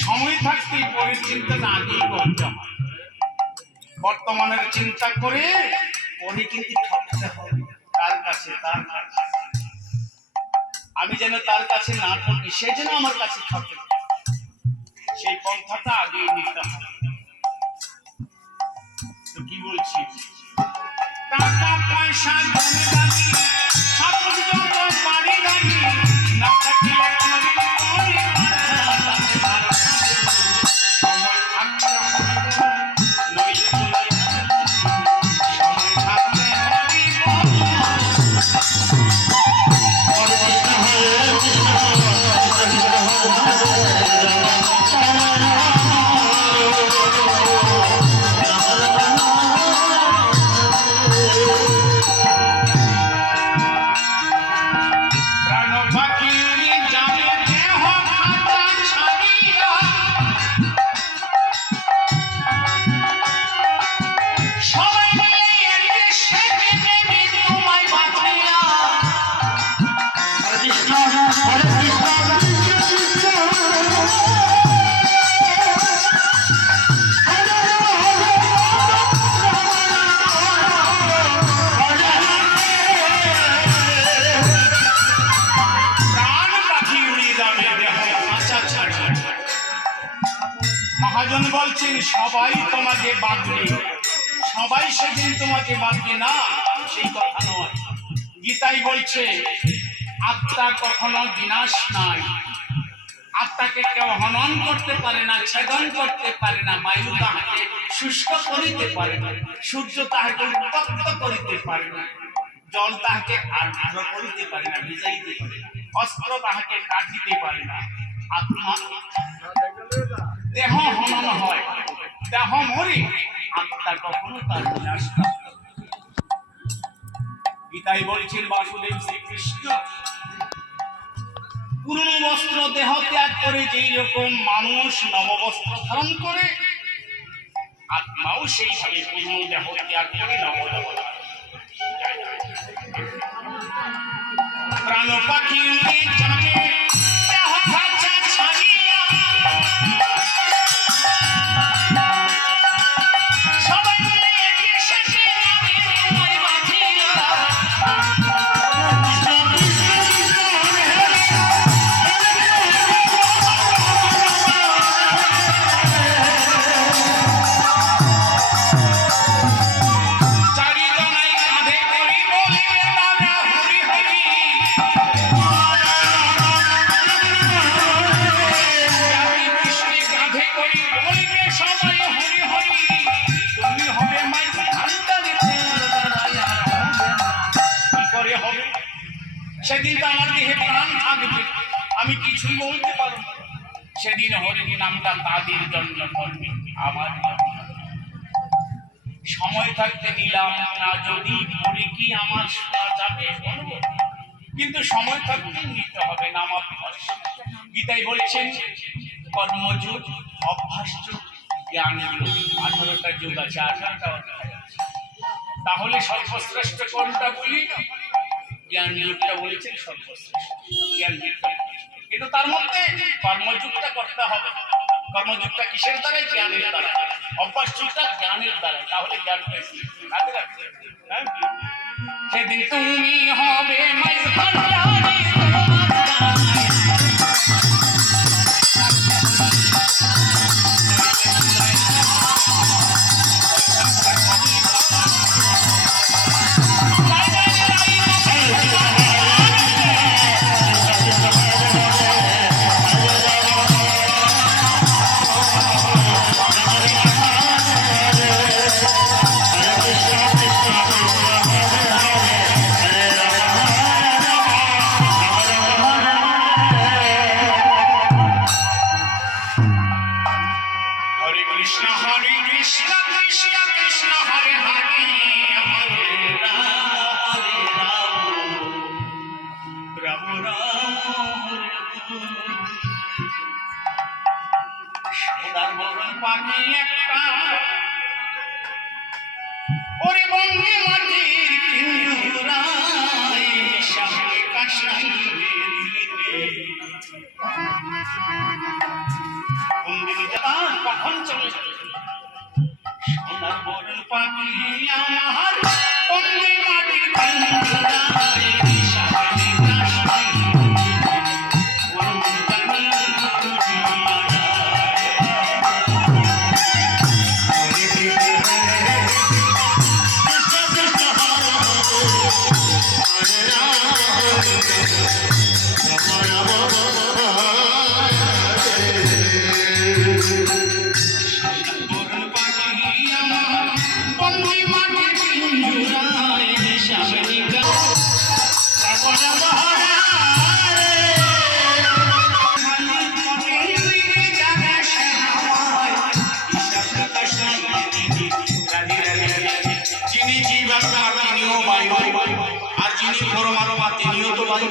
সময় থাকতে পরের চিন্তাটা আগেই করতে হয় বর্তমানের চিন্তা করে পরে কিন্তু ঠকতে হবে তার কাছে তার কাছে আমি যেন তার কাছে না ঠকি সে যেন আমার কাছে ঠকে সেই পন্থাটা আগেই নিতে হবে। তো কি বলছি টাকা পয়সা জমি সবাই তোমাকে বাঁধবে। সবাই সেদিন তোমাকে বাঁধবে না, সেই কথা নয়। গীতাই বলছে, আত্মা কখনো বিনাশ নাই। আত্মাকে কেউ হনন করতে পারে না, ছেদন করতে পারে না, বায়ু তাহাকে শুষ্ক করিতে পারে না, সূর্য তাহাকে উত্তপ্ত করিতে পারে না, জল তাহাকে আর্দ্র করিতে পারে না, ভিজাইতে পারে না, অস্ত্র তাহাকে কাটিতে পারে না। আত্মা দেহ হনন হয়। দেহ মরে আত্মা কখনো তার বিনাশ প্রাপ্ত। গীতাই বলছেন বাসুদেব শ্রীকৃষ্ণ, পুরনো বস্ত্র দেহ ত্যাগ করে যেই রকম মানুষ নববস্ত্র ধারণ করে, আত্মাও সেইভাবে পুরনো দেহ ত্যাগ করে নবদেহ। প্রাণ পাখি Thank you. নামটা তাদের জন্য করবে। আমার সময় থাকতে নিলাম না, যদি পরে কি আমার শোনা যাবে কিন্তু সময় থাকতে নিতে হবে না আমার গীতাই বলছেন, কর্মযোগ অভ্যাস যোগ জ্ঞান যোগ আঠারোটা যোগ আছে। আঠারোটা তাহলে সর্বশ্রেষ্ঠ কোনটা বলি? জ্ঞান যোগটা বলেছেন সর্বশ্রেষ্ঠ। জ্ঞান যোগটা কিন্তু তার মধ্যে কর্মযুগটা করতে হবে। কর্মযুগটা কিসের দ্বারাই? জ্ঞানের দ্বারা অভ্যাস যোগটা জ্ঞানের দ্বারা তাহলে জ্ঞান পেয়েছি। হ্যাঁ? সেদিন তুমি হবে মাই বরণ পাখি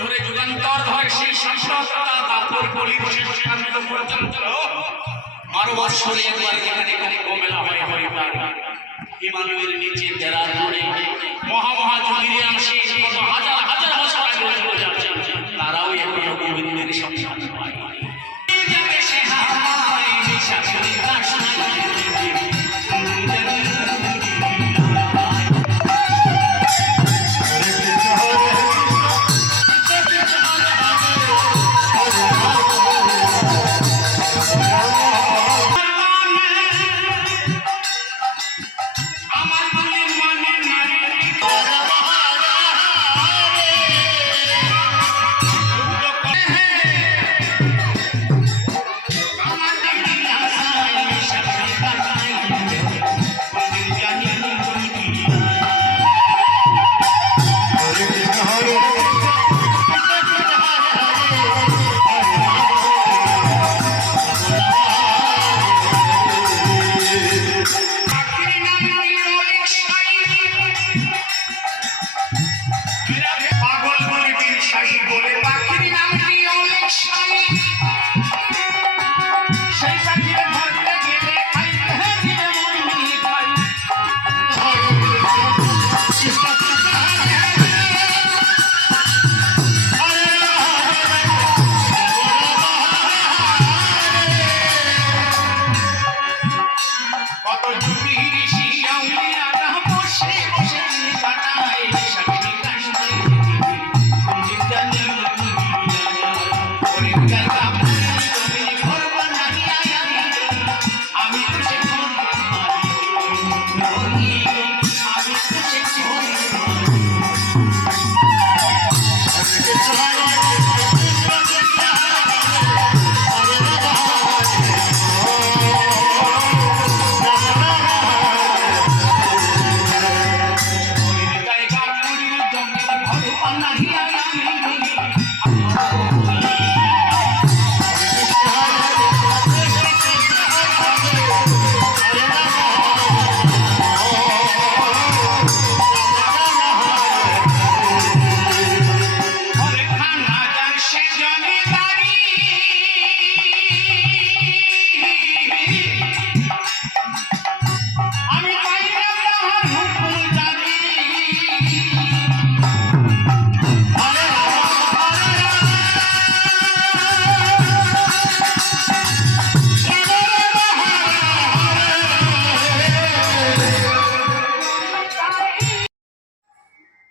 ধরে যুগান্তর হয় সেই শাশ্বততা তারপর কলির শেষ শান্ত পর্যন্ত বারো বৎসরে একবার এখানে এখানে গোমেলা হয় হরিবার ইমানুয়ের নিচে দেরার মহা মহা আসে, কত হাজার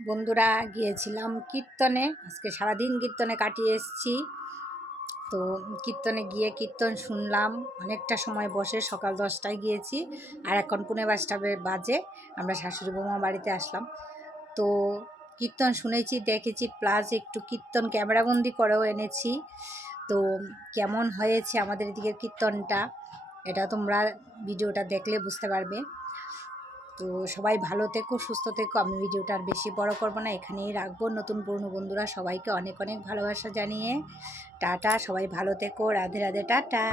বন্ধুরা, গিয়েছিলাম কীর্তনে। আজকে সারাদিন কীর্তনে কাটিয়ে এসেছি। তো কীর্তনে গিয়ে কীর্তন শুনলাম। অনেকটা সময় বসে সকাল দশটায় গিয়েছি আর এখন পুনে পাঁচটা বে- বাজে। আমরা শাশুড়ি বৌমা বাড়িতে আসলাম। তো কীর্তন শুনেছি, দেখেছি, প্লাস একটু কীর্তন ক্যামেরাবন্দি করেও এনেছি। তো কেমন হয়েছে আমাদের এদিকে কীর্তনটা, এটা তোমরা ভিডিওটা দেখলে বুঝতে পারবে। তো সবাই ভালো থেকো, সুস্থ থেকো। আমি ভিডিওটা আর বেশি বড় করব না, এখানেই রাখব। নতুন পুরনো বন্ধুরা সবাইকে অনেক অনেক ভালোবাসা জানিয়ে। টাটা, সবাই ভালো থেকো। রাধে রাধে, টাটা।